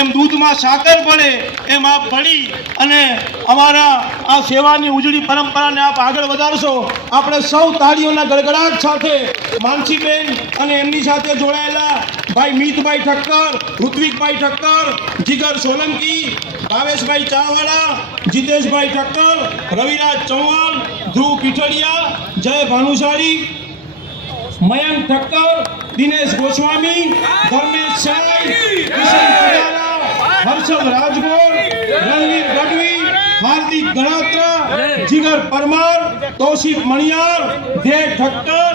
જેમ દૂધમાં સાકર પડે એમ આપ પડી અને અમારા આ સેવાની ઉજળી પરંપરાને આપ આગળ વધારશો। આપણે સૌ તાળીઓના ગડગડાટ સાથે માનસીબેન અને એમની સાથે જોડાયેલા ભાઈ મીતભાઈ ઠક્કર, ઋત્વિકભાઈ ઠક્કર, જીગર સોલંકી, ભાવેશભાઈ ચાવાળા, જીતેશભાઈ ઠક્કર, રવિરાજ ચૌહાણ, ધ્રુવ પીઠડિયા, જય ભાનુશાળી, મયંક ઠક્કર, દિનેશ ગોસ્વામી, ધર્મેશ સાઈ, કિશન પુજારા, હર્ષદ રાજગોર, રણવીર ગઢવી, હાર્દિક ગણાત્રા, જીગર પરમાર, તૌસીફ મણિયાર, ધે ઠક્કર,